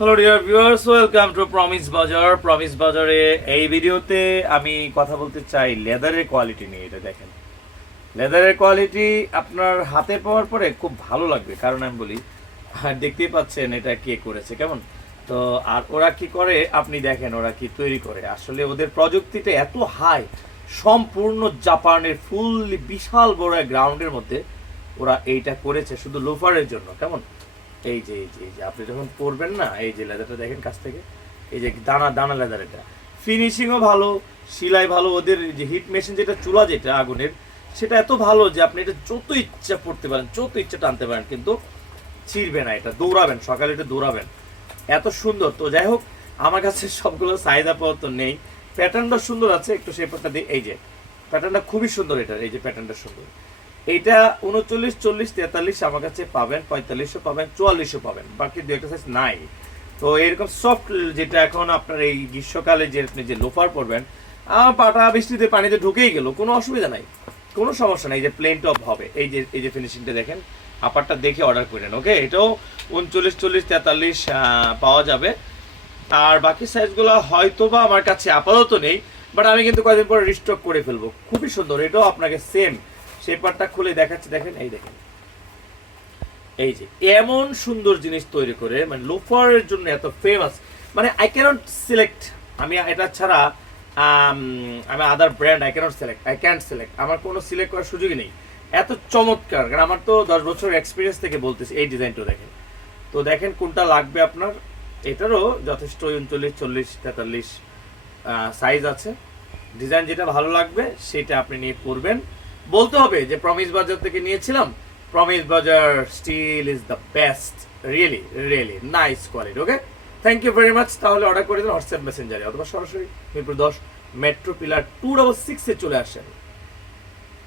Hello dear viewers welcome to Promise Bazar Promise বাজারে এই ভিডিওতে আমি কথা বলতে চাই লেদারের কোয়ালিটি নিয়ে। এটা দেখেন। লেদারের কোয়ালিটি আপনার হাতে পাওয়ার পরে খুব ভালো লাগবে। কারণ আমি বলি দেখতেই পাচ্ছেন এটা কে করেছে, কেমন? তো, আর ওরা কি করে? আপনি দেখেন ওরা কি তৈরি করে। আসলে ওদের প্রযুক্তিটা এত হাই সম্পূর্ণ জাপানের ফুললি বিশাল বড় গ্রাউন্ডের মধ্যে ওরা এইটা করেছে শুধু লোফারের জন্য, কেমন? এই যে এই যে আপনি যখন পরবেন না, এই যে লেদারটা দেখেন কাছ থেকে, এই যে দানা দানা লেদার এটা। ফিনিশিংও ভালো, সিলাই ভালো, ওদের যে হিট মেশিন যেটা, চুলা যেটা আগুনের, সেটা এত ভালো যে আপনি এটা যত ইচ্ছা পড়তে পারেন, যত ইচ্ছা টানতে পারেন, কিন্তু ছিঁড়বে না এটা, দৌড়াবেন, সকালে এটা দৌড়াবেন। এত সুন্দর। তো যাই হোক, আমার কাছে সবগুলো সাইজ আপাতত নেই। প্যাটার্নটা সুন্দর আছে, একটু সেই দিই এই যে প্যাটার্নটা খুবই সুন্দর এটা এই যে প্যাটার্নটা সুন্দর। এইটা উনচল্লিশ, চল্লিশ, তেতাল্লিশ আমার কাছে পাবেন, পঁয়তাল্লিশও পাবেন, চুয়াল্লিশও পাবেন। বাকি দু একটা সাইজ নাই। তো এরকম সফট যেটা এখন আপনার এই গ্রীষ্মকালে যে আপনি যে লোফার পরবেন আমার পাটা বৃষ্টিতে পানিতে ঢুকেই গেল, কোনো অসুবিধা নাই। কোনো সমস্যা নাই যে প্লেন টপ হবে। এই যে এই যে ফিনিশিংটা দেখেন আপারটা দেখে অর্ডার করেন ওকে এটাও উনচল্লিশ, চল্লিশ, তেতাল্লিশ পাওয়া যাবে। আর বাকি সাইজগুলো হয়তো বা আমার কাছে আপাতত নেই বাট আমি কিন্তু কয়েকদিন পরে রিস্টক করে ফেলব। খুবই সুন্দর, এটাও আপনাকে সেম সেই খুলে দেখাচ্ছি, দেখেন, এই দেখেন। এই যে, এমন সুন্দর জিনিস তৈরি করে মানে লোফারের জন্য এত ফেমাস মানে আই ক্যানট সিলেক্ট আমি এটা ছাড়া, আমি other brand I cannot select I can't select আমার কোনো সিলেক্ট করার সুযোগই নেই। এত চমৎকার, কারণ আমার তো দশ বছর এক্সপিরিয়েন্স থেকে বলতেছি, এই ডিজাইনটা দেখেন। তো দেখেন কোনটা লাগবে আপনার, এটারও যথেষ্ট উনচল্লিশ, চল্লিশ, তেতাল্লিশ সাইজ আছে। ডিজাইন যেটা ভালো লাগবে, সেটা আপনি নিয়ে পরবেন বলতে হবে যে প্রমিস বাজার থেকে নিয়েছিলাম। Promise Bazar still is the best really really nice quality okay thank you very much তাহলে অর্ডার করে দিন হোয়াটসঅ্যাপ মেসেঞ্জারে অথবা সরাসরি মিরপুর দশ মেট্রো পিলার টু ডাবল সিক্সে চলে আসেন।